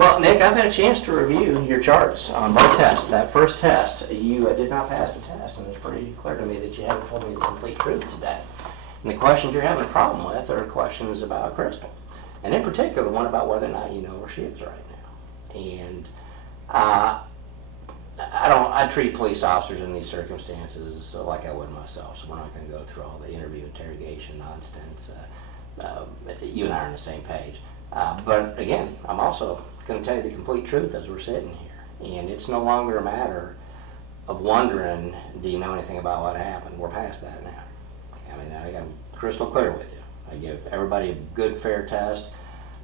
Well, Nick, I've had a chance to review your charts on both tests. That first test, you did not pass the test, and it's pretty clear to me that you haven't told me the complete truth today. And the questions you're having a problem with are questions about Crystal. And in particular, the one about whether or not you know where she is right now. And I treat police officers in these circumstances like I would myself, so we're not going to go through all the interview interrogation nonsense. You and I are on the same page. But again, I'm also going to tell you the complete truth as we're sitting here. And it's no longer a matter of wondering, do you know anything about what happened? We're past that now. I mean, I got crystal clear with you. I give everybody a good, fair test.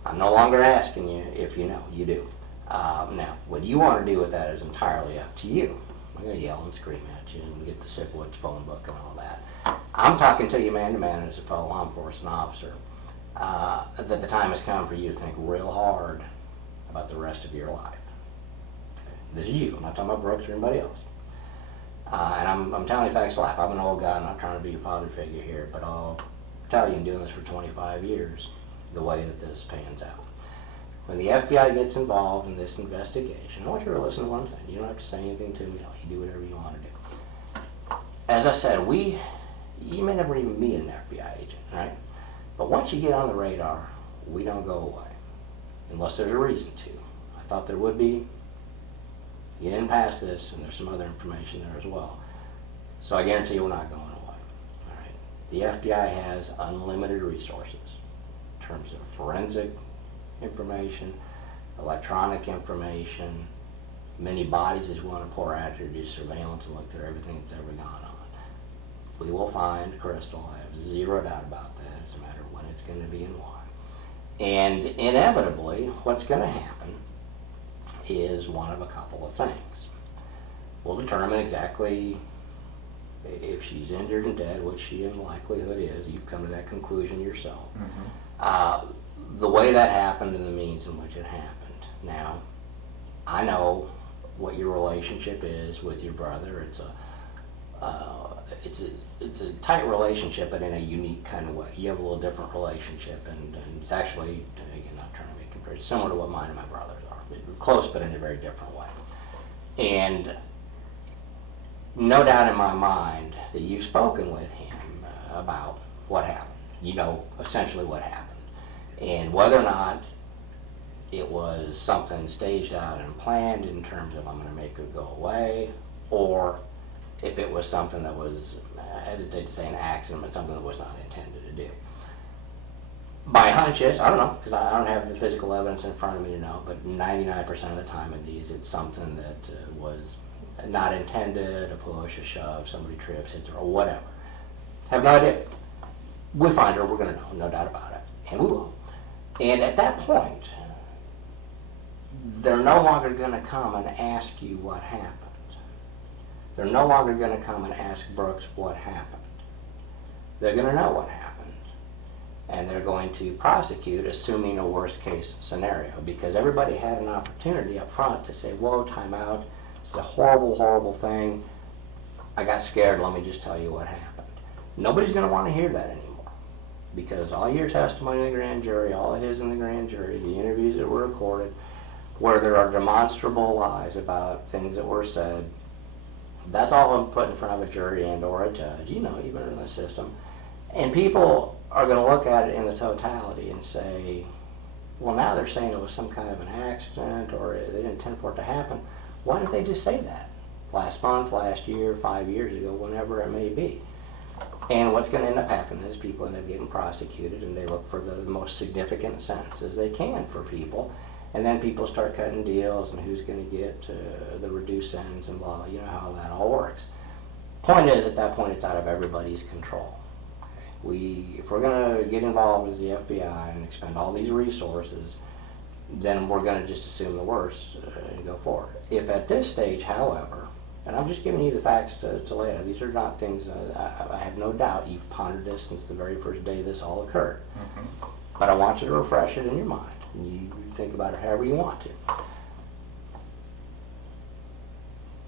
I'm no longer asking you if you know. You do. Now, what you want to do with that is entirely up to you. I'm going to yell and scream at you and get the Sipowicz phone book and all that. I'm talking to you man-to-man as a fellow law enforcement officer. That the time has come for you to think real hard about the rest of your life. Okay. This is you. I'm not talking about Brooks or anybody else. And I'm telling you facts of life. I'm an old guy. I'm not trying to be a father figure here, but I'll tell you, in doing this for 25 years, the way that this pans out. When the FBI gets involved in this investigation, I want you to listen to one thing. You don't have to say anything to me. You do whatever you want to do. As I said, you may never even meet an FBI agent, right? But once you get on the radar, we don't go away, unless there's a reason to. I thought there would be. You didn't pass this, and there's some other information there as well. So I guarantee you we're not going away. All right. The FBI has unlimited resources in terms of forensic information, electronic information, many bodies as you want to pour out here, do surveillance and look through everything that's ever gone on. We will find Crystal. I have zero doubt about that. It's a matter of when it's going to be and why. And inevitably, what's going to happen is one of a couple of things. We'll determine exactly if she's injured and dead, which she in likelihood is. You've come to that conclusion yourself. Mm-hmm. The way that happened and the means in which it happened. Now, I know what your relationship is with your brother. It's a tight relationship, but in a unique kind of way. You have a little different relationship, and it's actually, again, not trying to make comparisons, similar to what mine and my brother's are. Close, but in a very different way. And no doubt in my mind that you've spoken with him about what happened. You know essentially what happened. And whether or not it was something staged out and planned in terms of I'm going to make her go away, or if it was something that was, I hesitate to say an accident, but something that was not intended to do. My hunch is, I don't know, because I don't have the physical evidence in front of me to know, but 99% of the time in these, it's something that was not intended, a push, a shove, somebody trips, hits her, or whatever. Have no idea. We find her, we're going to know, no doubt about it, and we will. And at that point, they're no longer going to come and ask you what happened. They're no longer going to come and ask Brooks what happened. They're going to know what happened. And they're going to prosecute, assuming a worst case scenario, because everybody had an opportunity up front to say, whoa, time out, it's a horrible, horrible thing. I got scared, let me just tell you what happened. Nobody's going to want to hear that anymore, because all your testimony in the grand jury, all of his in the grand jury, the interviews that were recorded, where there are demonstrable lies about things that were said, that's all been put in front of a jury and or a judge. You know, you've been in the system. And people are going to look at it in the totality and say, well, now they're saying it was some kind of an accident or they didn't intend for it to happen. Why didn't they just say that last month, last year, 5 years ago, whenever it may be? And what's going to end up happening is people end up getting prosecuted, and they look for the most significant sentences they can for people. And then people start cutting deals and who's going to get the reduced sentence and blah, you know how that all works. Point is, at that point, it's out of everybody's control. If we're going to get involved as the FBI and expend all these resources, then we're going to just assume the worst and go forward. If at this stage, however, and I'm just giving you the facts to lay out, these are not things, I have no doubt you've pondered this since the very first day this all occurred. Mm-hmm. But I want you to refresh it in your mind. You think about it however you want to.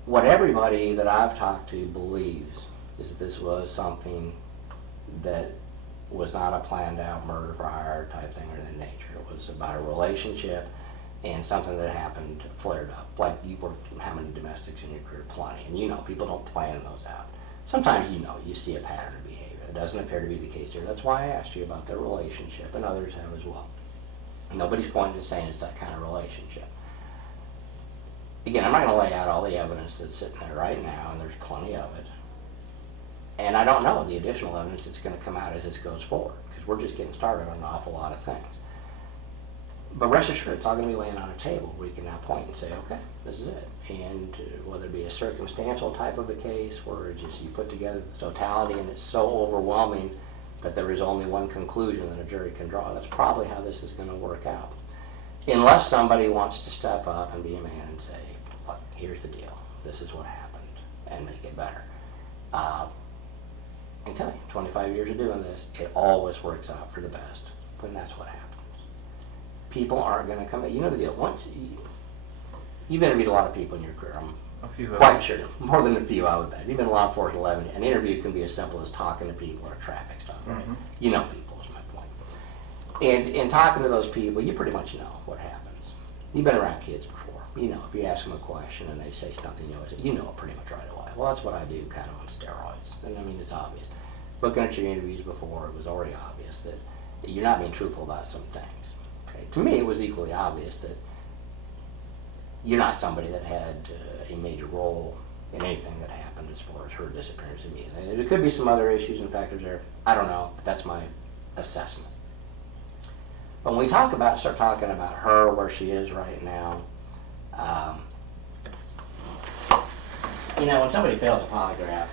What everybody that I've talked to believes is this was something that was not a planned out murder for hire type thing or that nature. It was about a relationship and something that happened flared up. Like you've worked how many domestics in your career? Plenty. And you know people don't plan those out. Sometimes you see a pattern of behavior. It doesn't appear to be the case here. That's why I asked you about their relationship, and others have as well. Nobody's pointing to saying it's that kind of relationship. Again, I'm not going to lay out all the evidence that's sitting there right now, and there's plenty of it. And I don't know the additional evidence that's going to come out as this goes forward, because we're just getting started on an awful lot of things. But rest assured, it's all going to be laying on a table where you can now point and say, okay, this is it. And whether it be a circumstantial type of a case where it's just you put together the totality and it's so overwhelming that there is only one conclusion that a jury can draw, that's probably how this is going to work out. Unless somebody wants to step up and be a man and say, look, here's the deal. This is what happened, and make it better. I can tell you, 25 years of doing this, it always works out for the best, and that's what happens. People aren't going to come back. You know the deal. Once you've interviewed a lot of people in your career, I'm quite sure, more than a few, I would bet. You've been in law enforcement 11. An interview can be as simple as talking to people or traffic stop, right? Mm-hmm. You know people is my point. And in talking to those people, you pretty much know what happens. You've been around kids before. You know, if you ask them a question and they say something, you know it pretty much right away. Well, that's what I do, kind of on steroids. And I mean, it's obvious. Looking at your interviews before, it was already obvious that you're not being truthful about some things. Okay? To me, it was equally obvious that you're not somebody that had a major role in anything that happened as far as her disappearance and me. There could be some other issues and factors there. I don't know, but that's my assessment. But when we start talking about her, where she is right now, when somebody fails a polygraph,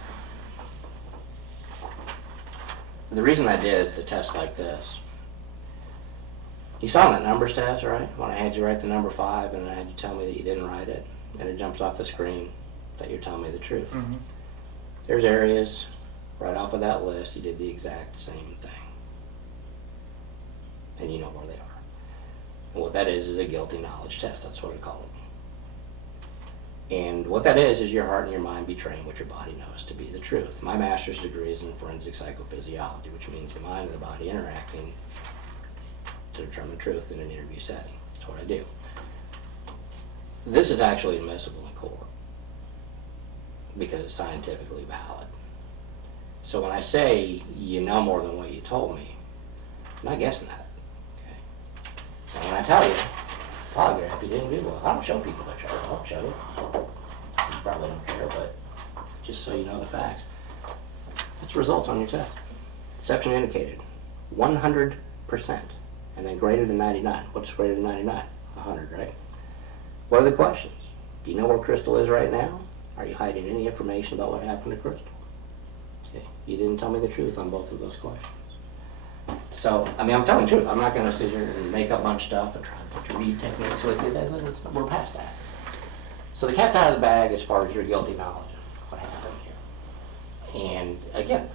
the reason I did the test like this, you saw that numbers test, right? When I had you write the number 5 and I had you tell me that you didn't write it, and it jumps off the screen that you're telling me the truth. Mm-hmm. There's areas right off of that list you did the exact same thing. And you know where they are. And what that is a guilty knowledge test. That's what I call it. And what that is your heart and your mind betraying what your body knows to be the truth. My master's degree is in forensic psychophysiology, which means the mind and the body interacting to determine truth in an interview setting. That's what I do. This is actually admissible in court because it's scientifically valid. So when I say you know more than what you told me, I'm not guessing that. Okay? And when I tell you, polygraph, you didn't do well. I don't show people that chart. I don't show you. You probably don't care, but just so you know the facts. That's results on your test. Deception indicated 100%, and then greater than 99. What's greater than 99? 100, right? What are the questions? Do you know where Crystal is right now? Are you hiding any information about what happened to Crystal? Okay. You didn't tell me the truth on both of those questions. So, I mean, I'm telling the truth. I'm not going to sit here and make up a bunch of stuff and try to put your read techniques with you. We're past that. So the cat's out of the bag as far as your guilty knowledge of what happened here. And again,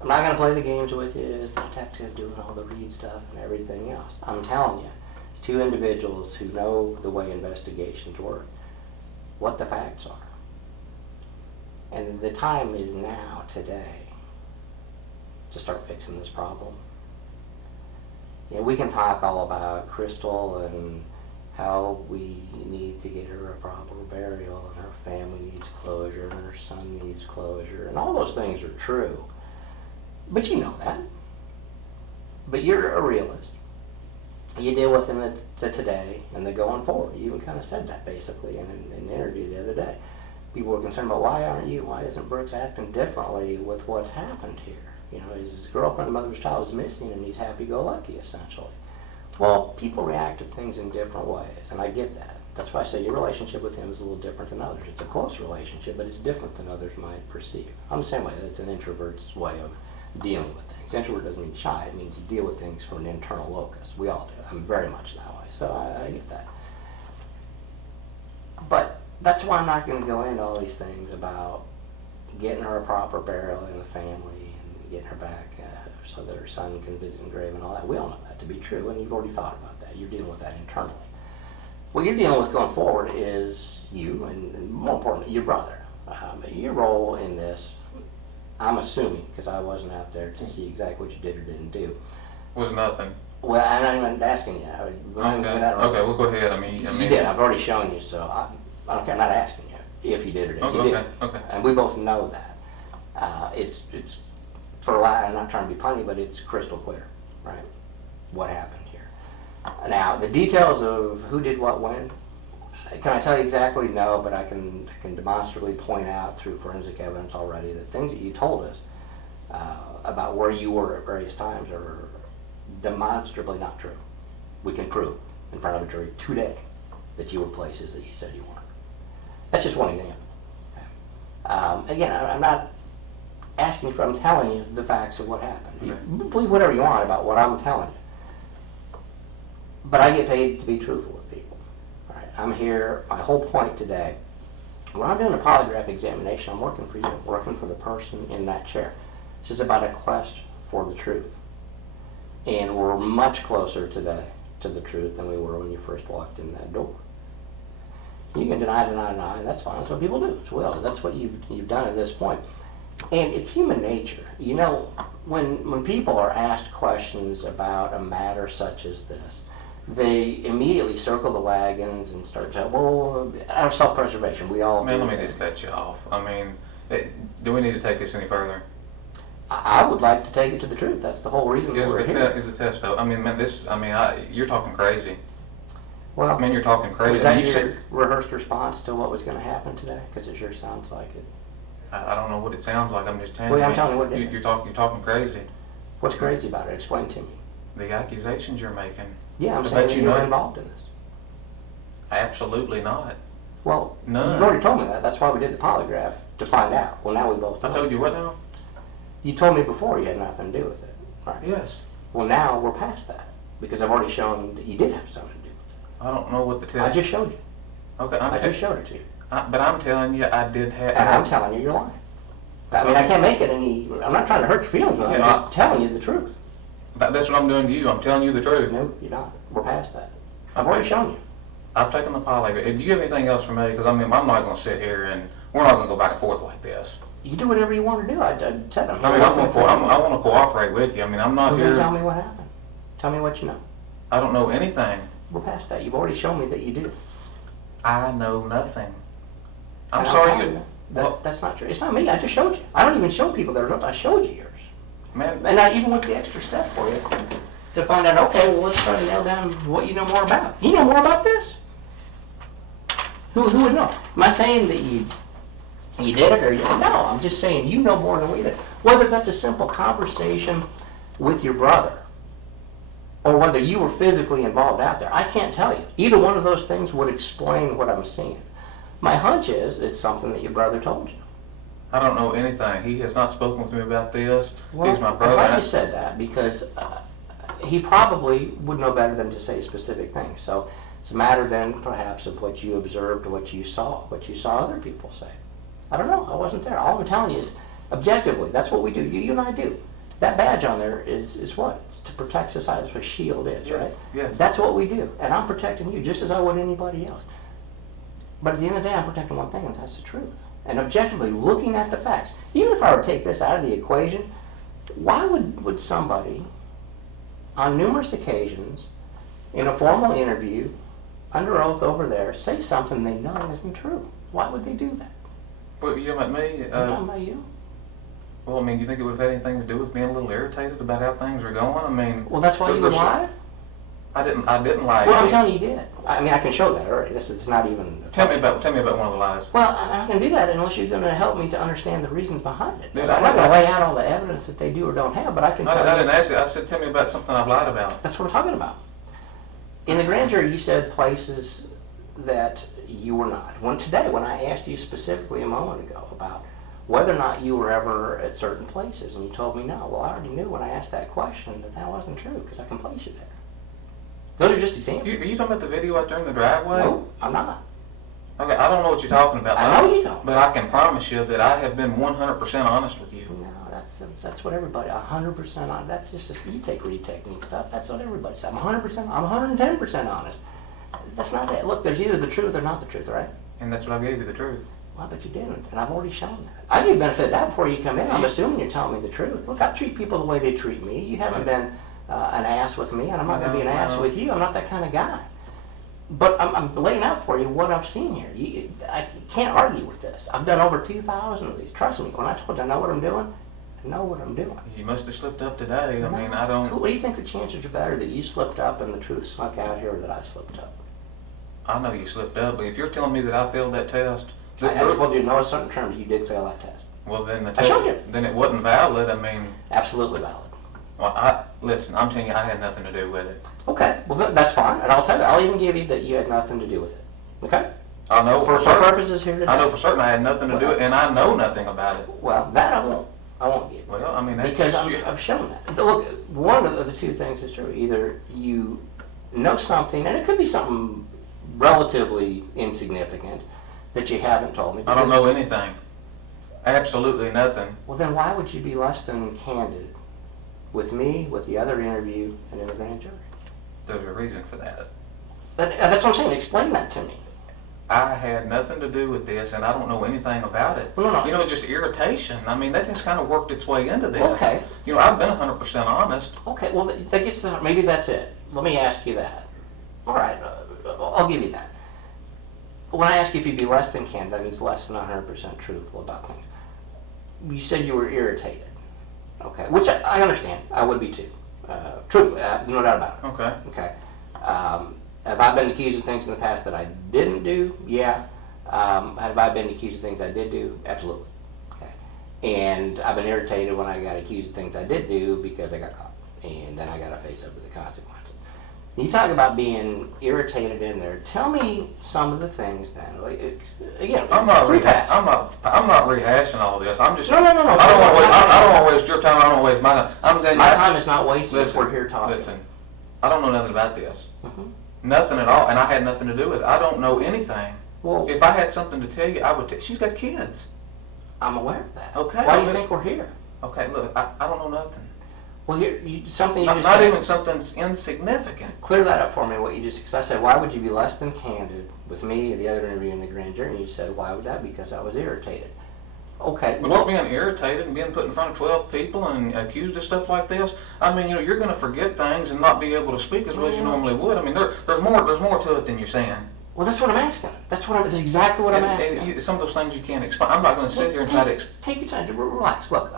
I'm not going to play the games with you as the detective doing all the read stuff and everything else. I'm telling you, it's two individuals who know the way investigations work, what the facts are. And the time is now, today, to start fixing this problem. We can talk all about Crystal and how we need to get her a proper burial, and her family needs closure, and her son needs closure, and all those things are true. But you know that. But you're a realist. You deal with them the today and the going forward. You even kind of said that basically in an interview the other day. People were concerned about why isn't Brooks acting differently with what's happened here? His girlfriend, mother's child is missing, and he's happy-go-lucky, essentially. Well, people react to things in different ways, and I get that. That's why I say your relationship with him is a little different than others. It's a close relationship, but it's different than others might perceive. I'm the same way. That's an introvert's way of dealing with things. Introvert doesn't mean shy. It means you deal with things from an internal locus. We all do. I'm very much that way, so I get that. But that's why I'm not going to go into all these things about getting her a proper burial in the family and getting her back so that her son can visit the grave and all that. We all know that to be true, and you've already thought about that. You're dealing with that internally. What you're dealing with going forward is you, and more importantly, your brother. Your role in this, I'm assuming, because I wasn't out there to see exactly what you did or didn't do. Was nothing. Well, I'm not even asking you. Okay, we'll go ahead. I mean, you did. I've already shown you, so I don't care. I'm not asking you if you did or didn't. You did. Okay. And we both know that. It's for a lie. I'm not trying to be punny, but it's crystal clear, right? What happened here? Now, the details of who did what when. Can I tell you exactly? No, but I can demonstrably point out through forensic evidence already that things that you told us about where you were at various times are demonstrably not true. We can prove in front of a jury today that you were places that you said you weren't. That's just one example. Okay. Again, I'm not asking you for, I'm telling you the facts of what happened. You believe whatever you want about what I'm telling you. But I get paid to be truthful with people. All right. I'm here, my whole point today, when I'm doing a polygraph examination, I'm working for you, working for the person in that chair. This is about a quest for the truth. And we're much closer today to the truth than we were when you first walked in that door. You can deny, and that's fine. That's what people do. It's will. That's what you've done at this point. And it's human nature. You know, when people are asked questions about a matter such as this, they immediately circle the wagons and start to, well, out of self-preservation, we all Man, do. let me just cut you off. I mean, do we need to take this any further? I would like to take it to the truth. That's the whole reason we're here. Is the test though? I mean, man, you're talking crazy. Well, I mean, you're talking crazy. Was that your rehearsed response to what was going to happen today? Because it sure sounds like it. I don't know what it sounds like. I'm just telling you. Well, I'm telling you what it is. You're talking crazy. What's crazy about it? Explain to me. The accusations you're making. Yeah, I'm saying you were involved in this. Absolutely not. Well, none. You've already told me that. That's why we did the polygraph, to find out. Well, now we both know. I told you what now? You told me before you had nothing to do with it. Right. Yes. Well, now we're past that, because I've already shown that you did have something to do with it. I don't know what the test... I just showed you. Okay. I just showed it to you. But I'm telling you, I did have... And I'm telling you, you're lying. I mean, I can't make it any... I'm not trying to hurt your feelings, but I'm just telling you the truth. That's what I'm doing to you. I'm telling you the truth. No, you're not. We're past that. I've already shown you. I've taken the polygraph. Do you have anything else for me? Because, I mean, I'm not going to sit here and... We're not going to go back and forth like this. You do whatever you want to do. I said I'm I mean, I want to cooperate with you. I mean, I'm not here... Tell me what happened. Tell me what you know. I don't know anything. We're past that. You've already shown me that you do. I know nothing. I'm sorry you... That's not true. It's not me. I just showed you. I don't even show people their results. I showed you yours. Man. And I even went the extra step for you to find out, okay, well, let's try to nail down what you know more about. You know more about this? Who would know? Am I saying that you did it or you don't? No, I'm just saying you know more than we did. Whether that's a simple conversation with your brother or whether you were physically involved out there, I can't tell you. Either one of those things would explain what I'm seeing. My hunch is it's something that your brother told you. I don't know anything. He has not spoken with me about this. Well, he's my brother. I'm glad you said that because he probably would know better than to say specific things. So it's a matter then perhaps of what you observed, what you saw other people say. I don't know. I wasn't there. All I'm telling you is objectively, that's what we do. You and I do. That badge on there is what? It's to protect society. That's what a shield is, yes, right? Yes. That's what we do. And I'm protecting you just as I would anybody else. But at the end of the day, I'm protecting one thing, and that's the truth. And objectively, looking at the facts, even if I were to take this out of the equation, why would somebody, on numerous occasions, in a formal interview, under oath over there, say something they know isn't true? Why would they do that? Well, you know about me? You know about you? Well, I mean, do you think it would have had anything to do with being a little irritated about how things are going? I mean... Well, that's why you would lie? I didn't lie. Well, I'm telling you, you did. I mean, I can show that already. This is not even... Tell me about one of the lies. Well, I can do that unless you're going to help me to understand the reasons behind it. Dude, I'm not going to lay out all the evidence that they do or don't have, but I can tell you... I didn't ask you. I said, tell me about something I've lied about. That's what I'm talking about. In the grand jury, you said places that you were not. Today, when I asked you specifically a moment ago about whether or not you were ever at certain places, and you told me no. Well, I already knew when I asked that question that wasn't true, because I can place you there. Those are just examples. Are you talking about the video out there in the driveway? No, I'm not. Okay, I don't know what you're talking about. I know you don't. But I can promise you that I have been 100% honest with you. No, that's what everybody, 100% honest. That's just you take retechnique stuff. That's what everybody says. I'm 110% honest. That's not it. Look, there's either the truth or not the truth, right? And that's what I gave you, the truth. Well, but you didn't, and I've already shown that. I give you the benefit of that before you come in. I'm assuming you're telling me the truth. Look, I treat people the way they treat me. You haven't been an ass with me, and I'm not going to be an ass with you. I'm not that kind of guy. But I'm laying out for you what I've seen here. I can't argue with this. I've done over 2,000 of these. Trust me, when I told you I know what I'm doing, I know what I'm doing. You must have slipped up today. I mean, I don't... What do you think the chances are better that you slipped up and the truth snuck out here, or that I slipped up? I know you slipped up, but if you're telling me that I failed that test... I told you in no certain terms you did fail that test. Well, then the I test... showed you. Then it wasn't valid, I mean... Absolutely valid. Well, listen, I'm telling you, I had nothing to do with it. Okay, well, that's fine, and I'll tell you, I'll even give you that you had nothing to do with it. Okay? I know for certain purposes here today. I know for certain I had nothing to do with it, and I know nothing about it. Well, that I won't give you. Well, I mean, that's because just I've shown that. Look, one of the two things is true. Either you know something, and it could be something relatively insignificant that you haven't told me. I don't know anything. Absolutely nothing. Well, then why would you be less than candid with me, with the other interview, and in the grand jury? There's a reason for that. That's what I'm saying. Explain that to me. I had nothing to do with this, and I don't know anything about it. Well, no. You know, just irritation. I mean, that just kind of worked its way into this. Okay. You know, I've been 100% honest. Okay, well, that gets to, maybe that's it. Let me ask you that. All right, I'll give you that. When I ask you if you'd be less than candid, that means less than 100% truthful about things. You said you were irritated. Okay, which I understand. I would be too. Truthfully, no doubt about it. Okay. Okay. Have I been accused of things in the past that I didn't do? Yeah. Have I been accused of things I did do? Absolutely. Okay. And I've been irritated when I got accused of things I did do because I got caught. And then I got to face up to the consequences. You talk about being irritated in there. Tell me some of the things then. Like, again, I'm not rehashing all this. I'm just... No. I don't want to waste your time. I don't want to waste my time. My time is not wasted if we're here talking. Listen, I don't know nothing about this. Mm-hmm. Nothing at all, and I had nothing to do with it. I don't know anything. Well, if I had something to tell you, I would she's got kids. I'm aware of that. Okay. Why do you think we're here? Okay, look, I don't know nothing. Well, something you just not said. Even something insignificant. Clear that up for me, what you just, because I said, why would you be less than candid with me or the other interview in the grand jury? And you said, why would that be? Because I was irritated. Okay. But just being irritated and being put in front of 12 people and accused of stuff like this, I mean, you know, you're going to forget things and not be able to speak as well as you normally would. I mean, there's more to it than you're saying. Well, that's what I'm asking. That's exactly what I'm asking. Some of those things you can't explain. I'm not going to sit here and try to explain. Take your time. Relax. Look,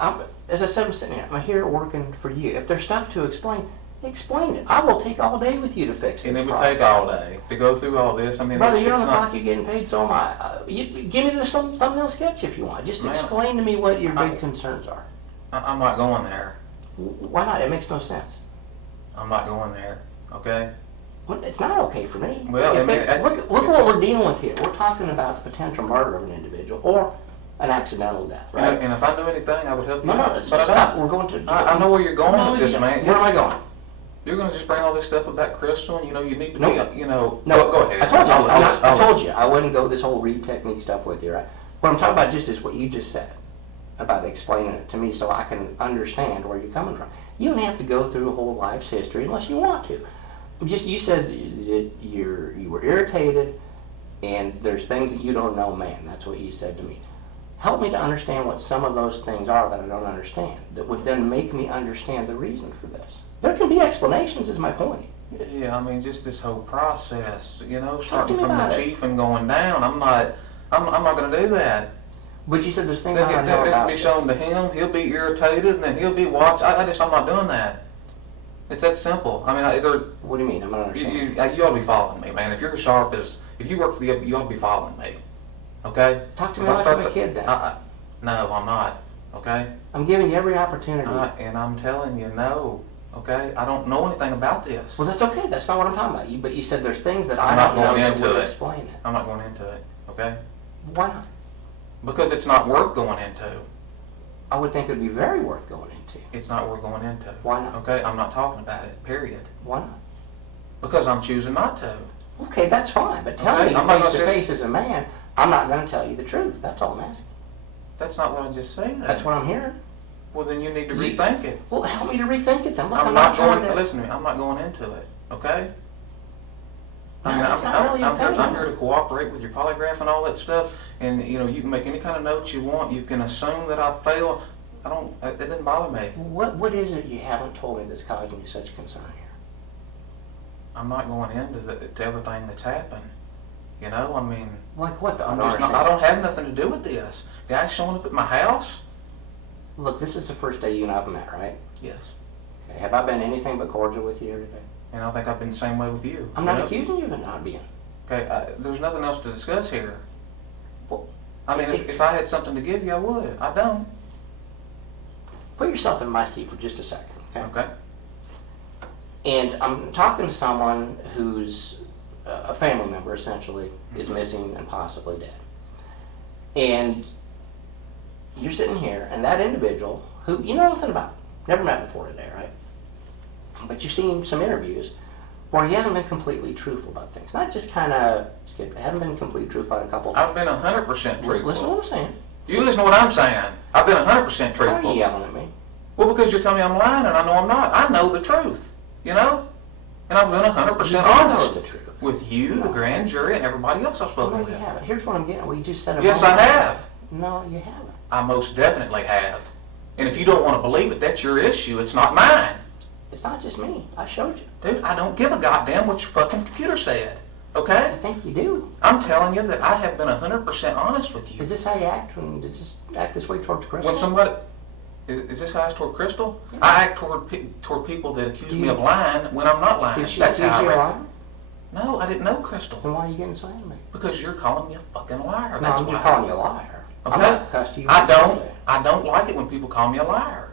as I said, I'm sitting here. I'm here working for you. If there's stuff to explain, explain it. I will take all day with you to fix it. And it would take all day to go through all this. I mean, brother, you're on the clock. You're getting paid. So am I. Give me the thumbnail sketch if you want. Just explain to me what your big concerns are. I'm not going there. Why not? It makes no sense. I'm not going there. Okay. Well, it's not okay for me. Well, I mean, look what we're dealing with here. We're talking about the potential murder of an individual or an accidental death, right? And if I knew anything, I would help you. No, but stop. We're going to. I know where you're going with this, man. Where am I going? You're going to just bring all this stuff about Crystal, and you know you need to be, you know. No, go ahead. I told you I wouldn't go this whole read technique stuff with you, right? What I'm talking about just is what you just said about explaining it to me, so I can understand where you're coming from. You don't have to go through a whole life's history unless you want to. Just you said that you were irritated, and there's things that you don't know, man. That's what you said to me. Help me to understand what some of those things are that I don't understand, that would then make me understand the reason for this. There can be explanations, is my point. Yeah, I mean, just this whole process, you know, starting from the chief and going down. I'm not going to do that. But you said there's things I don't know about. This will be shown to him. He'll be irritated, and then he'll be watched. I'm not doing that. It's that simple. I mean, what do you mean? I'm not understanding. You ought to be following me, man. If you're as sharp as, if you work for the, you ought to be following me. Okay? Talk to me like I'm a kid then. No, I'm not. Okay? I'm giving you every opportunity. And I'm telling you, no. Okay? I don't know anything about this. Well, that's okay. That's not what I'm talking about. But you said there's things that I don't know that would explain it. I'm not going into it. Okay? Why not? Because it's not worth going into. I would think it would be very worth going into. It's not worth going into. Why not? Okay, I'm not talking about it, period. Why not? Because I'm choosing not to. Okay, that's fine, but tell me face to face as a man, I'm not going to tell you the truth. That's all I'm asking. That's not what I just said. That's what I'm hearing. Well, then you need to rethink it. Well, help me to rethink it then. Look, I'm not going to, listen to me, I'm not going into it, okay? I mean, I'm here to cooperate with your polygraph and all that stuff, and you know, you can make any kind of notes you want. You can assume that I fail. It didn't bother me. What is it you haven't told me that's causing you such concern here? I'm not going into to everything that's happened. You know, I mean, Like what? I don't have nothing to do with this. Guys showing up at my house? Look, this is the first day you and I have met, right? Yes. Okay. Have I been anything but cordial with you every day? And I think I've been the same way with you. I'm not accusing you of not being. Okay, there's nothing else to discuss here. Well, I mean, if I had something to give you, I would. I don't. Put yourself in my seat for just a second, okay? Okay. And I'm talking to someone who's a family member, essentially, is missing and possibly dead. And you're sitting here, and that individual, who you know nothing about, never met before today, right? But you've seen some interviews where he hasn't been completely truthful about things. Not just kind of, haven't been completely truthful about a couple of I've been 100% truthful. Listen to what I'm saying. You listen to what I'm saying. I've been 100% truthful. Why are you yelling at me? Well, because you're telling me I'm lying, and I know I'm not. I know the truth, you know? And I've been 100% You honest know the truth. with you, the grand jury, and everybody else I've spoken No, with. you haven't. Here's what I'm getting. Well, you just said a Yes, I moment ago. have. No, you haven't. I most definitely have. And if you don't want to believe it, that's your issue. It's not mine. It's not just me. I showed you. Dude, I don't give a goddamn what your fucking computer said. Okay? I think you do. I'm telling you that I have been 100% honest with you. Is this how you act? Does this act this way towards Crystal? When somebody... Is this how I act toward Crystal? Yeah. I act toward people that accuse me of lying when I'm not lying. Did she That's accuse how you I of act. lying? No, I didn't know Crystal. Then why are you getting so angry? Because you're calling me a fucking liar. No, That's I'm why. just calling you a liar. Okay? I'm not cussed you. I don't like it when people call me a liar.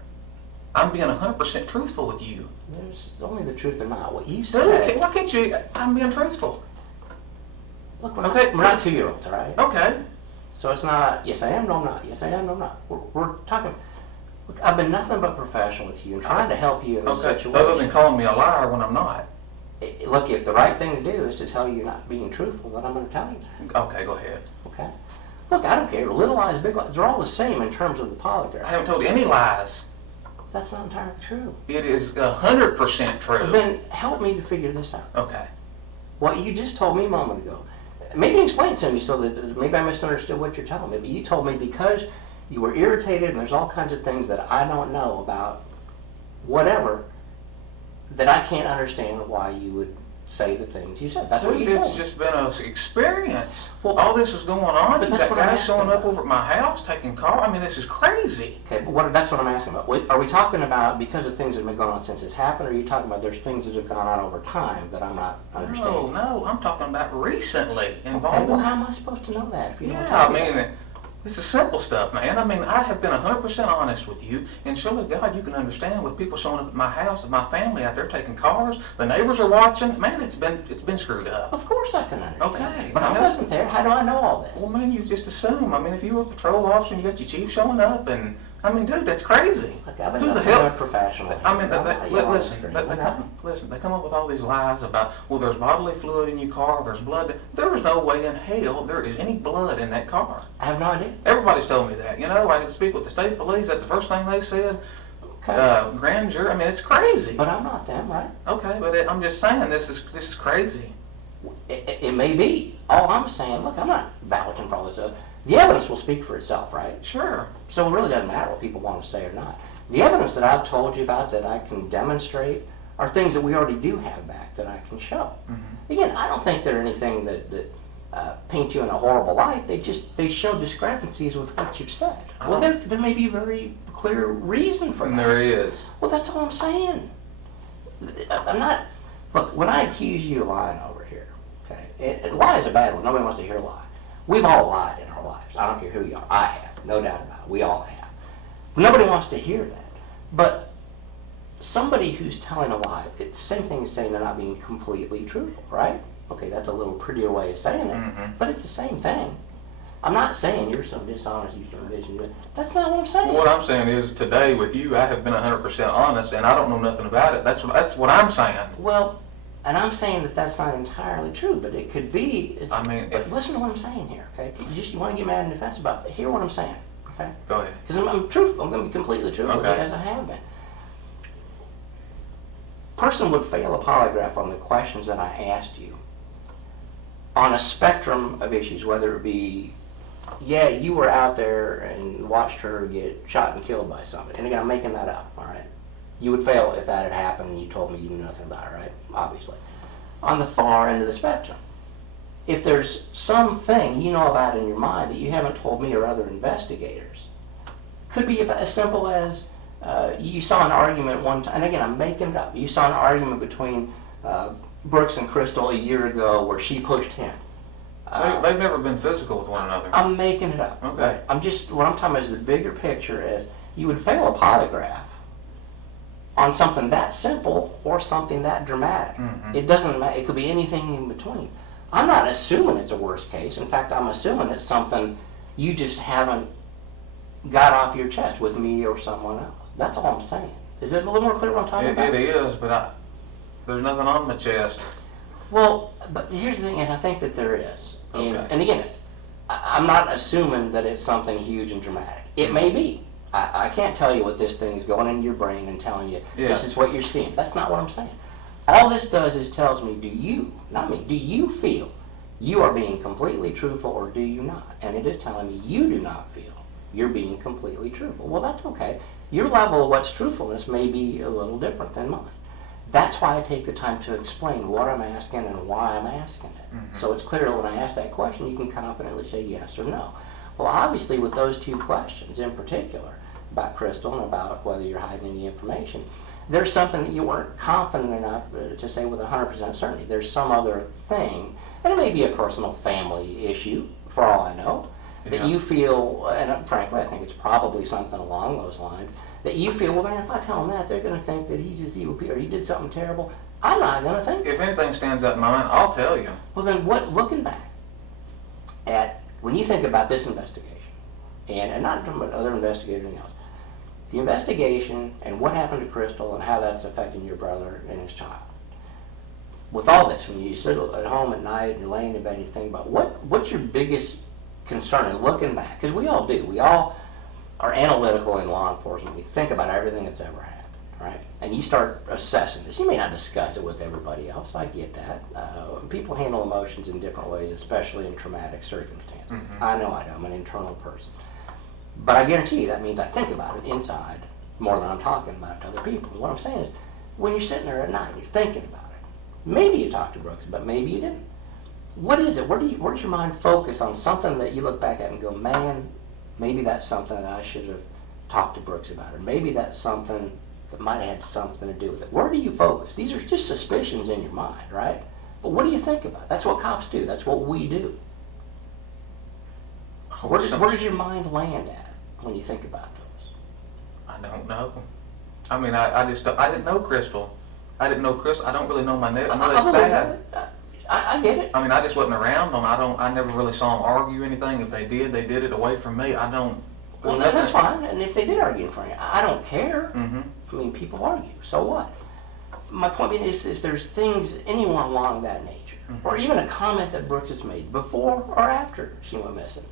I'm being 100% truthful with you. There's only the truth or not. What you Dude, said. why can't you? I'm being truthful. Look, we're Okay. not 2-year-olds, all right? Okay. So it's not, yes I am, no I'm not. Yes I am, no I'm not. We're talking, look, I've been nothing but professional with you and trying to help you in this Okay. situation. Other than calling me a liar when I'm not. Look, if the right thing to do is to tell you you're not being truthful, then I'm going to tell you that. Okay, go ahead. Okay? Look, I don't care. Little lies, big lies, they're all the same in terms of the polygraph. I haven't told you any lies. That's not entirely true. It is 100% true. Then help me to figure this out. Okay. What you just told me a moment ago, maybe explain it to me so that maybe I misunderstood what you're telling me, but you told me because you were irritated and there's all kinds of things that I don't know about whatever, that I can't understand why you would say the things you said. That's what you Dude, told it's me. just been an experience. Well, all this is going on. but You that's got what I'm guys showing asking up over at my house taking calls. I mean, this is crazy. Okay, but that's what I'm asking about. Are we talking about because of things that have been going on since this happened, or are you talking about there's things that have gone on over time that I'm not understanding? No, I'm talking about recently Okay, involving. well, how am I supposed to know that if you don't Yeah, tell I me mean, that? this is simple stuff, man. I mean, I have been 100% honest with you, and surely, God, you can understand with people showing up at my house and my family out there taking cars. The neighbors are watching. Man, it's been screwed up. Of course I can understand. Okay, But I I know. wasn't there. How do I know all this? Well, man, you just assume. I mean, if you were a patrol officer and you got your chief showing up, and I mean, dude, that's crazy. Look, I've been Who the nothing hell? but professional. I mean, I'm not yelling listen, at the they screen. listen. They come up with all these lies about, well, there's bodily fluid in your car, there's blood. There is no way in hell there is any blood in that car. I have no idea. Everybody's told me that. You know, I could speak with the state police. That's the first thing they said. Okay. Grand jury. I mean, it's crazy. But I'm not them, right? Okay, but I'm just saying this is crazy. It may be. All I'm saying, look, I'm not vouching for all this stuff. The evidence will speak for itself, right? Sure. So it really doesn't matter what people want to say or not. The evidence that I've told you about that I can demonstrate are things that we already do have back that I can show. Mm-hmm. Again, I don't think they're anything that paint you in a horrible light. They show discrepancies with what you've said. Well, there may be a very clear reason for that. And there is. Well, that's all I'm saying. I'm not. Look, when I accuse you of lying over here, okay, and lie is a bad one. Nobody wants to hear a lie. We've all lied in our lives. I don't care who you are. I have, no doubt about it. We all have. Nobody wants to hear that. But somebody who's telling a lie, it's the same thing as saying they're not being completely truthful, right? Okay, that's a little prettier way of saying it, Mm-hmm. but it's the same thing. I'm not saying you're so dishonest, you're so this and that. That's not what I'm saying. What I'm saying is today with you, I have been 100% honest, and I don't know nothing about it. That's what I'm saying. Well, and I'm saying that that's not entirely true, but it could be. I mean, but listen to what I'm saying here, okay? You want to get mad and defensive about it. Hear what I'm saying, okay? Go ahead. Because I'm truthful. I'm going to be completely truthful with you Okay. as I have been. Person would fail a polygraph on the questions that I asked you on a spectrum of issues, whether it be yeah, you were out there and watched her get shot and killed by somebody. And again, I'm making that up, all right? You would fail if that had happened and you told me you knew nothing about it, right? Obviously. On the far end of the spectrum, if there's something you know about in your mind that you haven't told me or other investigators, could be about as simple as you saw an argument one time, and again, I'm making it up. You saw an argument between Brooks and Crystal a year ago where she pushed him. They've never been physical with one another. I'm making it up. Okay. Right? what I'm talking about is the bigger picture is you would fail a polygraph on something that simple or something that dramatic. Mm-hmm. It doesn't matter. It could be anything in between. I'm not assuming it's a worst case. In fact, I'm assuming it's something you just haven't got off your chest with me or someone else. That's all I'm saying. Is it a little more clear what I'm talking about? It is, but there's nothing on my chest. Well, but here's the thing is I think that there is. Okay. And again, I'm not assuming that it's something huge and dramatic. It may be. I can't tell you what this thing is going into your brain and telling you this is what you're seeing. That's not what I'm saying. All this does is tells me, do you, not me, do you feel you are being completely truthful or do you not? And it is telling me you do not feel you're being completely truthful. Well, that's okay. Your level of what's truthfulness may be a little different than mine. That's why I take the time to explain what I'm asking and why I'm asking it. Mm-hmm. So it's clear that when I ask that question, you can confidently say yes or no. Well, obviously, with those two questions in particular, about Crystal and about whether you're hiding any information, there's something that you weren't confident enough to say with 100% certainty. There's some other thing, and it may be a personal family issue, for all I know, that you feel, and frankly, I think it's probably something along those lines, that you feel, well, man, if I tell them that, they're going to think that he's just evil or he did something terrible. I'm not going to think that. If anything stands out in my mind, I'll tell you. Well, then what, looking back at, when you think about this investigation, and not talking about other investigators or anything else, the investigation and what happened to Crystal and how that's affecting your brother and his child. With all this, when you sit at home at night and you're laying in bed and you think about what's your biggest concern in looking back? Because we all do. We all are analytical in law enforcement. We think about everything that's ever happened, right? And you start assessing this. You may not discuss it with everybody else. I get that. People handle emotions in different ways, especially in traumatic circumstances. Mm-hmm. I know I do. I'm an internal person. But I guarantee you that means I think about it inside more than I'm talking about it to other people. And what I'm saying is, when you're sitting there at night and you're thinking about it, maybe you talked to Brooks, but maybe you didn't. What is it? Where does your mind focus on something that you look back at and go, man, maybe that's something that I should have talked to Brooks about, or maybe that's something that might have had something to do with it. Where do you focus? These are just suspicions in your mind, right? But what do you think about? That's what cops do. That's what we do. Where does your mind land at when you think about those? I don't know. I mean, I didn't know Crystal. I don't really know my neighbor. I know that's sad. I get it. I mean, I just wasn't around them. I never really saw them argue anything. If they did it away from me. I don't. Well, that's fine. And if they did argue in front of you, I don't care. Mm-hmm. I mean, people argue. So what? My point being is if there's things, anyone along that nature, mm-hmm. or even a comment that Brooks has made before or after she went missing,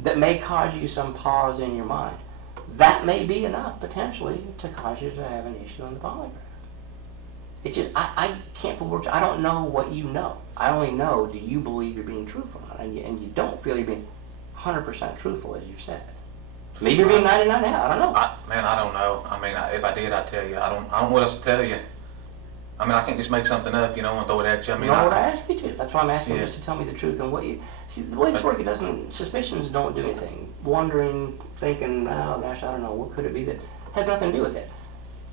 that may cause you some pause in your mind, that may be enough potentially to cause you to have an issue on the polygraph. It's just, I can't put words, I don't know what you know. I only know, do you believe you're being truthful or not? And you don't feel you're being 100% truthful, as you said. Maybe you're being 99 now, I don't know. I don't know. I mean, if I did, I'd tell you. I don't know what else to tell you. I mean, I can't just make something up, and throw it at you. I mean, you know what I asked you to. That's why I'm asking you Yeah. just to tell me the truth and what you... See, the way this works, suspicions don't do anything. Wondering, thinking, oh gosh, I don't know, what could it be that has nothing to do with it.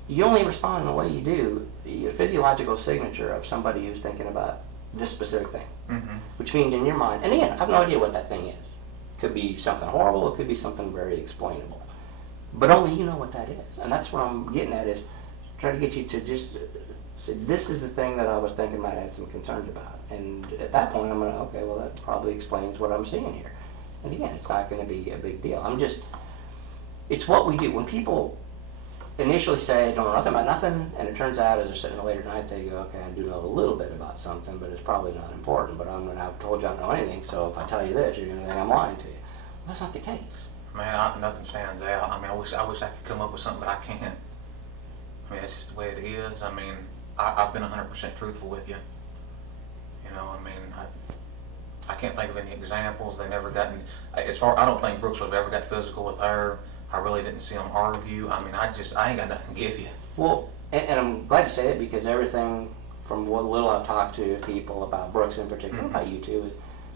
You only respond in the way you do, your physiological signature of somebody who's thinking about this specific thing. Mm-hmm. Which means in your mind, and again, I have no idea what that thing is. Could be something horrible, it could be something very explainable. But only you know what that is. And that's what I'm getting at is trying to get you to just say, this is the thing that I was thinking might have some concerns about. And at that point, I'm going to, okay, well, that probably explains what I'm seeing here. And again, it's not going to be a big deal. It's what we do. When people initially say, I don't know nothing about nothing, and it turns out as they're sitting there later tonight, they go, okay, I do know a little bit about something, but it's probably not important, but I've told you I don't know anything, so if I tell you this, you're going to think I'm lying to you. Well, that's not the case. Man, nothing stands out. I mean, I wish I could come up with something, but I can't. I mean, that's just the way it is. I mean, I've been 100% truthful with you. I mean, I can't think of any examples. They never gotten, I don't think Brooks would have ever got physical with her. I really didn't see them argue. I mean, I ain't got nothing to give you. Well, and I'm glad you say it, because everything from what little I've talked to people about Brooks in particular, about you too, is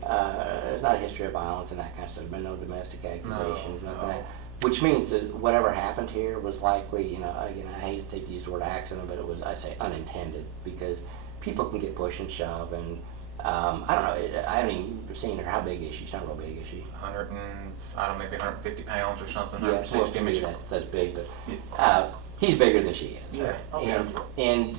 there's not a history of violence and that kind of stuff. There's been no domestic accusations, nothing like that. Which means that whatever happened here was likely, again, I hesitate to use the word accident, but it was, I say, unintended, because people can get pushed and shoved, and I don't know, I haven't even seen her. How big is she? She's not real big, is she? 100 and, I don't know, maybe 150 pounds or something. Yeah, 160, to me that's big, but he's bigger than she is. Yeah, right? okay. And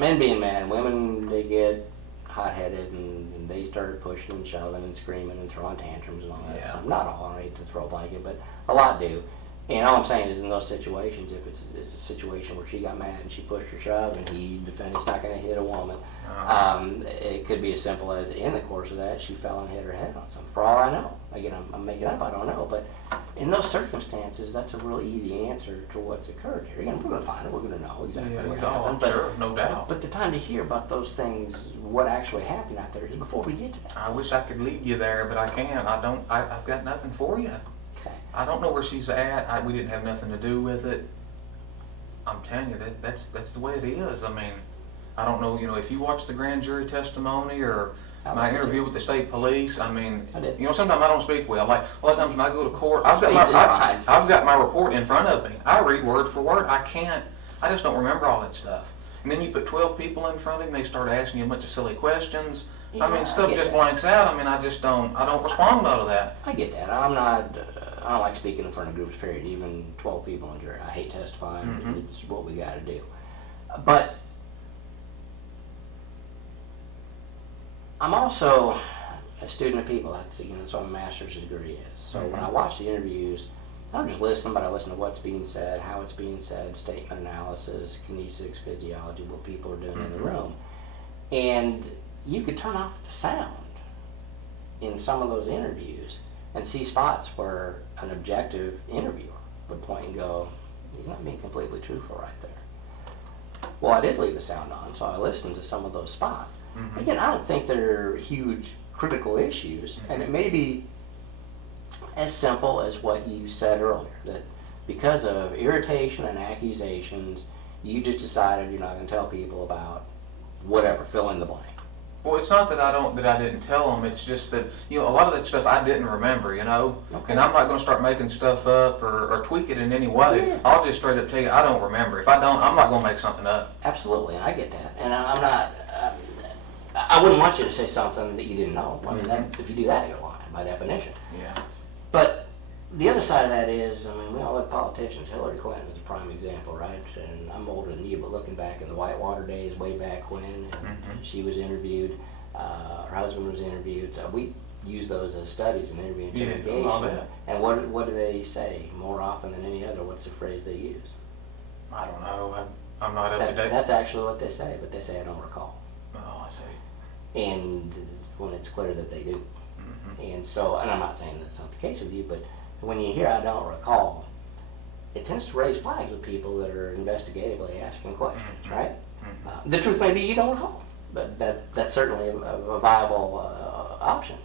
men being men, women, they get hot-headed, and they start pushing and shoving and screaming and throwing tantrums and all that stuff. Not all, I hate to throw a blanket, but a lot do. And all I'm saying is, in those situations, if it's a situation where she got mad and she pushed or shoved, and he defended, he's not going to hit a woman, it could be as simple as, in the course of that, she fell and hit her head on something. For all I know. Again, I'm making up, I don't know. But in those circumstances, that's a real easy answer to what's occurred here. Again, we're going to find it, we're going to know exactly what happened. Sure, no doubt. But the time to hear about those things, what actually happened out there, is before we get to that. I wish I could lead you there, but I can't. I've got nothing for you. Okay. I don't know where she's at. We didn't have nothing to do with it. I'm telling you, that's the way it is. I mean, I don't know, if you watch the grand jury testimony or my interview with the state police, I mean, sometimes I don't speak well. Like, a lot of times when I go to court, I've got my report in front of me. I read word for word. I just don't remember all that stuff. And then you put 12 people in front of you, and they start asking you a bunch of silly questions. Yeah, I mean, stuff just blanks out. I mean, I don't respond well to that. I get that. I don't like speaking in front of groups, period, even 12 people on jury. I hate testifying. It's what we got to do. But I'm also a student of people. That's what my master's degree is. So when I watch the interviews, I don't just listen, but I listen to what's being said, how it's being said, statement analysis, kinesics, physiology, what people are doing in the room. And you could turn off the sound in some of those interviews and see spots where an objective interviewer would point and go, "You're not being completely truthful right there." Well, I did leave the sound on, so I listened to some of those spots. Again, I don't think they're huge critical issues, and it may be as simple as what you said earlier, that because of irritation and accusations, you just decided you're not going to tell people about whatever, fill in the blank. Well, it's not that I didn't tell them. It's just that a lot of that stuff I didn't remember, and I'm not going to start making stuff up or tweak it in any way. Yeah. I'll just straight up tell you I don't remember. If I don't, I'm not going to make something up. Absolutely, and I get that, and I'm not. I wouldn't want you to say something that you didn't know. I mean, if you do that, you're lying by definition. Yeah. But the other side of that is, we all look politicians. Hillary Clinton is a prime example, right? And I'm older than you, but looking back in the Whitewater days, way back when, and she was interviewed, her husband was interviewed. So we use those as studies in interview interrogation. Yeah, and what do they say more often than any other? What's the phrase they use? I don't know. I'm not up to date. That's actually what they say, but they say I don't recall. Oh, I see. And when it's clear that they do. And so, and I'm not saying that's not the case with you, but when you hear I don't recall, it tends to raise flags with people that are investigatively asking questions, right? The truth may be you don't recall, but that's certainly a viable option.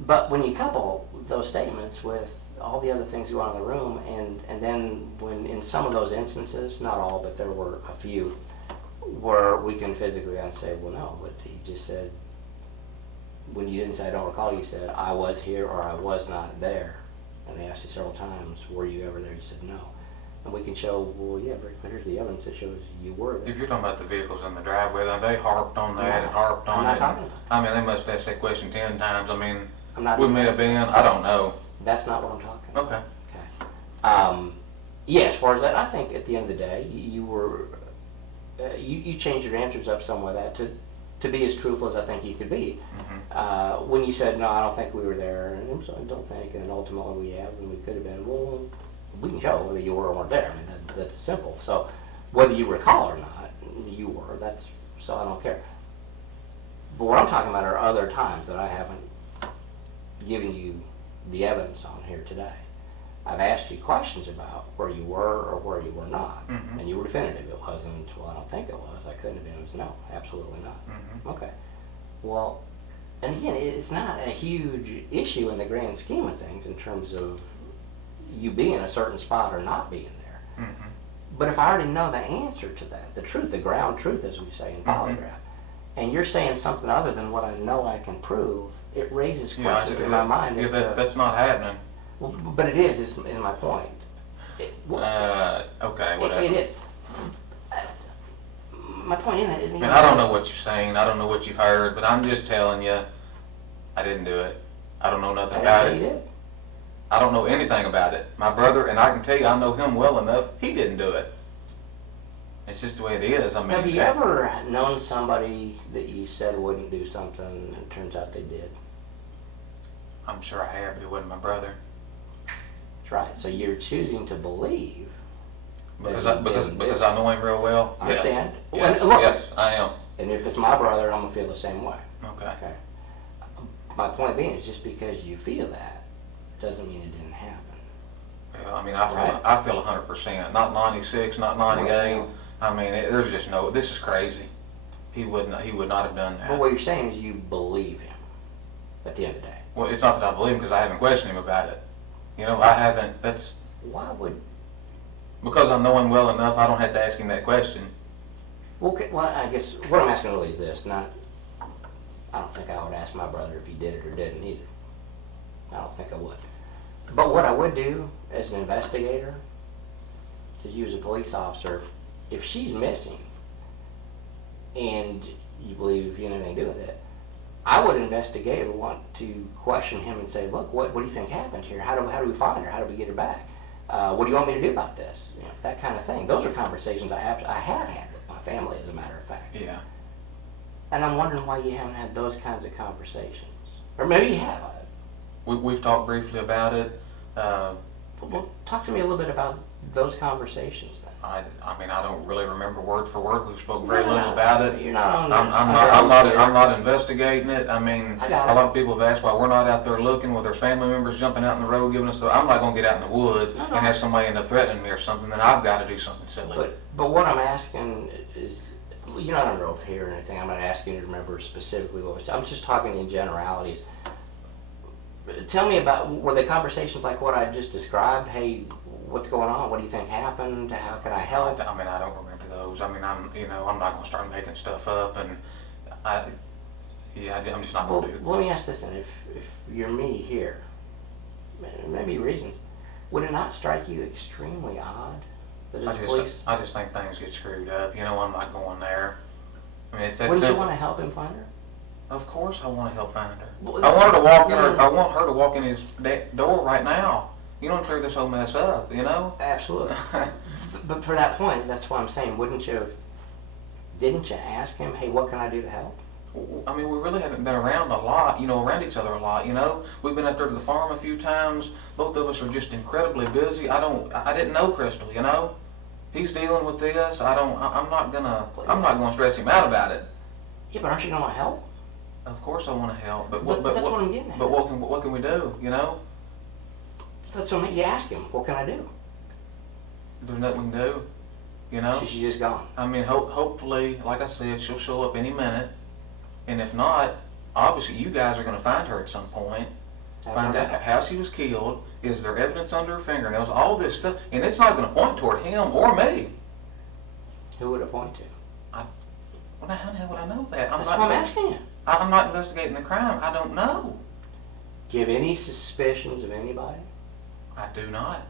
But when you couple those statements with all the other things going on in the room, and then when in some of those instances, not all, but there were a few, where we can physically say, well, no, but he just said, when you didn't say I don't recall, you said I was here or I was not there. And they asked you several times, were you ever there? You said no. And we can show, well, yeah, but here's the evidence that shows you were there. If you're talking about the vehicles in the driveway, they harped on that and harped on it. I'm not talking about that. I mean, they must have asked that question 10 times. I mean, we may have been, I don't know. That's not what I'm talking about. Okay. Yeah, as far as that, I think at the end of the day, you were, you changed your answers up some with that to be as truthful as I think you could be. When you said, no, I don't think we were there, and so I don't think, and ultimately we have, and we could have been, well, we can show whether you were or weren't there. I mean, that's simple. So whether you recall or not, you were, so I don't care. But what I'm talking about are other times that I haven't given you the evidence on here today. I've asked you questions about where you were or where you were not, and you were definitive. It wasn't, well, I don't think it was, I couldn't have been. It was no, absolutely not. Okay. Well, And again, it's not a huge issue in the grand scheme of things in terms of you being in a certain spot or not being there. Mm-hmm. But if I already know the answer to that, the truth, the ground truth, as we say in polygraph, and you're saying something other than what I know I can prove, it raises questions in my mind. That's not happening. Well, but it is my point. Okay, whatever. It is. My point in that is... I mean, I don't know what you're saying, I don't know what you've heard, but I'm just telling you, I didn't do it. I don't know nothing about it. You did. I don't know anything about it. My brother, and I can tell you, I know him well enough, he didn't do it. It's just the way it is. I mean, have you ever known somebody that you said wouldn't do something and it turns out they did? I'm sure I have, but it wasn't my brother. That's right. So you're choosing to believe because I know him real well. I understand. Yes, Look, yes, I am. And if it's my brother, I'm gonna feel the same way. Okay. My point being is just because you feel that doesn't mean it didn't happen. Yeah, I mean, I feel 100%. Not 96, not 98. I mean, there's just no. This is crazy. He would not have done that. But what you're saying is you believe him. At the end of the day. Well, it's not that I believe him because I haven't questioned him about it. You know, I haven't. That's why would. Because I know him well enough, I don't have to ask him that question. Okay, well, I guess what I'm asking really is this, not, I don't think I would ask my brother if he did it or didn't either. I don't think I would. But what I would do as an investigator, to you as a police officer, if she's missing and you believe you have anything to do with it, I would investigate or want to question him and say, look, what do you think happened here? How do we find her? How do we get her back? What do you want me to do about this? You know, that kind of thing. Those are conversations I have had with my family, as a matter of fact. Yeah. And I'm wondering why you haven't had those kinds of conversations. Or maybe you have. We've talked briefly about it. Well, talk to me a little bit about those conversations then. I mean, I don't really remember word for word. We've spoken very little about it. You're not on. I'm not investigating it. I mean, a lot of people have asked why we're not out there looking with our family members jumping out in the road giving us. I'm not going to get out in the woods and have somebody end up threatening me or something. Then I've got to do something silly. But what I'm asking is, you're not under oath here or anything. I'm not asking you to remember specifically what we said. I'm just talking in generalities. Tell me about, were the conversations like what I just described? Hey, what's going on? What do you think happened? How can I help? I mean, I don't remember those. I mean, I'm not going to start making stuff up, and I'm just not going to do it. Well, let me ask this then. If you're me here, maybe reasons, would it not strike you extremely odd that as police? I just think things get screwed up. You know, I'm not going there. I mean, it's that Wouldn't simple. you want to help him find her? Of course, I want to help find her. Well, I want her to walk in. I want her to walk in his door right now. You don't clear this whole mess up, you know? Absolutely. But for that point, that's what I'm saying. Didn't you ask him, hey, what can I do to help? I mean, we really haven't been around a lot, around each other a lot, We've been up there to the farm a few times. Both of us are just incredibly busy. I didn't know Crystal, He's dealing with this. I'm not gonna stress him out about it. Yeah, but aren't you gonna help? Of course I want to help, but that's what I'm getting at. But what can we do, That's what you ask him. What can I do? There's nothing we can do, She's just gone. I mean, hopefully, like I said, she'll show up any minute, and if not, obviously you guys are going to find her at some point. Find out how she was killed. Is there evidence under her fingernails? All this stuff, and it's not going to point toward him or me. Who would it point to? Well, how the hell would I know that? That's what I'm asking you. I'm not investigating the crime. I don't know. Do you have any suspicions of anybody? I do not.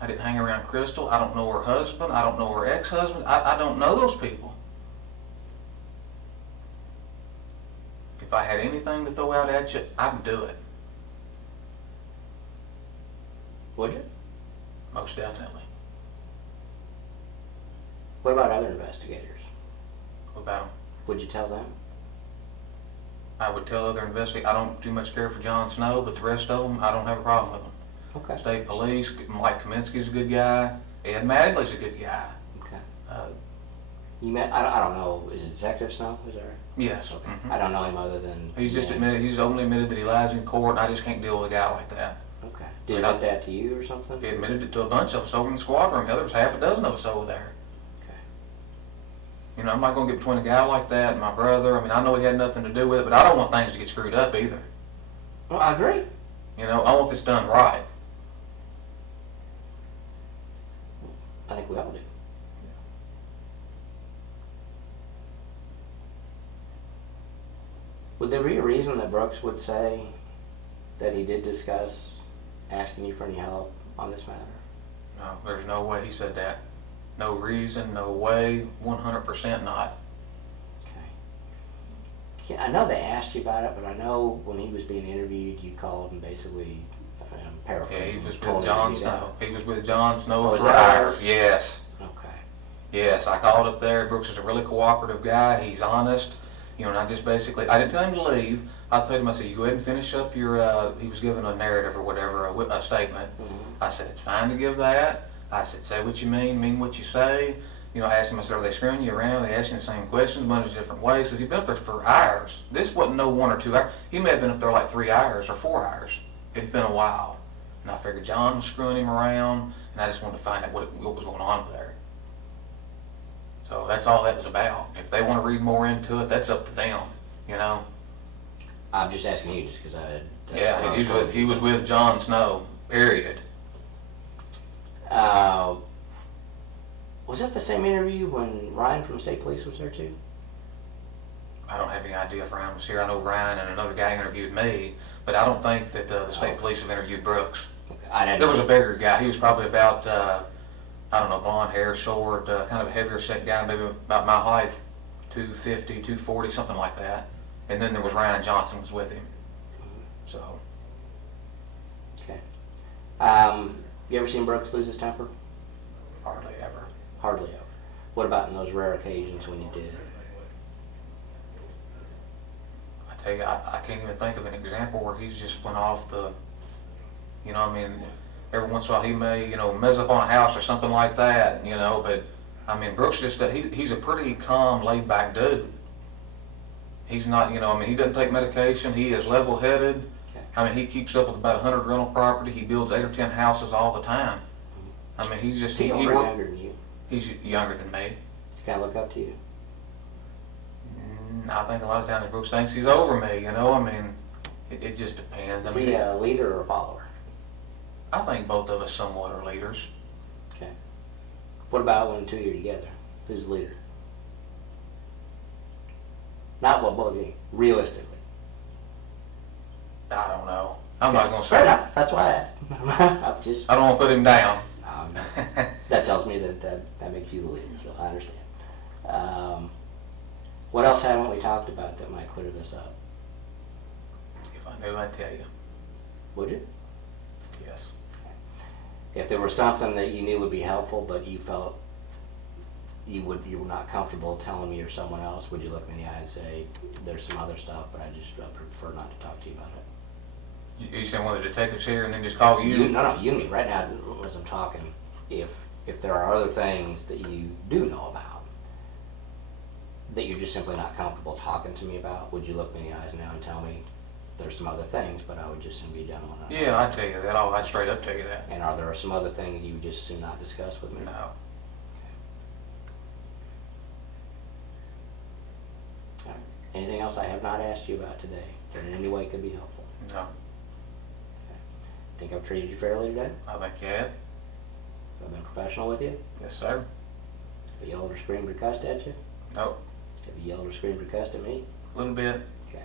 I didn't hang around Crystal. I don't know her husband. I don't know her ex-husband. I don't know those people. If I had anything to throw out at you, I'd do it. Would you? Most definitely. What about other investigators? What about them? Would you tell them? I would tell other investigators. I don't too much care for John Snow, but the rest of them, I don't have a problem with them. Okay. State police, Mike Kaminsky's a good guy. Ed Madley's a good guy. Okay. You met, I don't know, is it Detective Snow? Is that right? Yes. Okay. Mm-hmm. I don't know him other than... He's only admitted that he lies in court, and I just can't deal with a guy like that. Okay. Did he admit that to you or something? He admitted it to a bunch of us over in the squad room. There was half a dozen of us over there. Okay. You know, I'm not gonna get between a guy like that and my brother. I mean, I know he had nothing to do with it, but I don't want things to get screwed up either. Well, I agree. You know, I want this done right. I think we all do. Would there be a reason that Brooks would say that he did discuss asking you for any help on this matter? No, there's no way he said that. No reason, no way, 100% not. Okay. I know they asked you about it, but I know when he was being interviewed, you called and basically paraphrased. Yeah, he was with John Snow. He was with John Snow Oh, for hours. Yes. Okay. Yes, I called up there. Brooks is a really cooperative guy. He's honest. You know, and I just basically, I didn't tell him to leave. I told him, I said, you go ahead and finish up your, he was giving a narrative or whatever, a statement. Mm-hmm. I said, it's fine to give that. I said, say what you mean what you say. You know, I asked him, I said, are they screwing you around? They ask you the same questions, a bunch of different ways. Because he's been up there for hours. This wasn't no 1 or 2 hours. He may have been up there like 3 hours or 4 hours. It'd been a while. And I figured John was screwing him around, and I just wanted to find out what was going on up there. So that's all that was about. If they want to read more into it, that's up to them, you know. I'm just asking you just because Yeah, he was with John Snow, period. Was that the same interview when Ryan from State Police was there too? I don't have any idea if Ryan was here. I know Ryan and another guy interviewed me, but I don't think that the State Police have interviewed Brooks. Okay. There was a bigger guy. He was probably about, I don't know, blonde hair, short, kind of a heavier set guy, maybe about my height, 250, 240, something like that. And then there was Ryan Johnson was with him. So. Okay. You ever seen Brooks lose his temper? Hardly ever. Hardly ever. What about in those rare occasions when you did? I tell you, I can't even think of an example where he's just went off the, you know, I mean, every once in a while he may, you know, mess up on a house or something like that, you know, but, I mean, Brooks just, he's a pretty calm, laid-back dude. He's not, you know, I mean, he doesn't take medication. He is level-headed. Okay. I mean, he keeps up with about 100 rental property. He builds 8 or 10 houses all the time. I mean, he's just, Is he older or younger than you? He's younger than me. Does he kind of look up to you? I think a lot of times Brooks thinks he's over me, you know, I mean, it just depends. I Is mean, he a leader or a follower? I think both of us somewhat are leaders. Okay. What about when the two of you are together? Who's the leader? Not what both of you, realistically. I don't know. I'm not going to Fair say. enough. That's why I asked. I'm just, I don't want to put him down. that tells me that makes you the leader, so I understand. What else haven't we talked about that might clear this up? If I knew, I'd tell you. Would you? Yes. If there was something that you knew would be helpful, but you felt you were not comfortable telling me or someone else, would you look me in the eye and say, there's some other stuff, but I just prefer not to talk to you about it? You saying one of the detectives here and then just call you? No, you and me. Right now, as I'm talking, if there are other things that you do know about, that you're just simply not comfortable talking to me about, would you look me in the eyes now and tell me there's some other things, but I would just assume you don't want to? Yeah, I'd tell you that. I'd straight up tell you that. And are there some other things you would just assume not discuss with me? No. Okay. Anything else I have not asked you about today that in any way could be helpful? No. Think I've treated you fairly today? I think you have. I've been professional with you? Yes, sir. Have you yelled or screamed or cussed at you? Nope. Have you yelled or screamed or cussed at me? A little bit. Okay.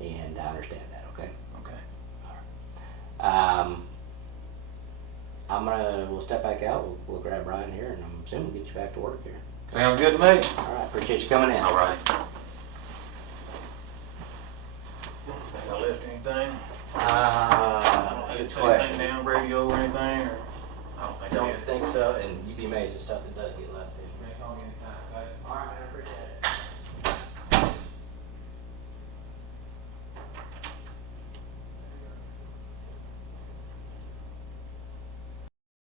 And I understand that, okay? Okay. We'll step back out, we'll grab Brian here, and I'm assuming we'll get you back to work here. Sounds good to me. All right, appreciate you coming in. All right. Think I left anything? I didn't say anything down radio or anything, or I don't think I Don't did. think so, and you'd be amazed at stuff that does get left.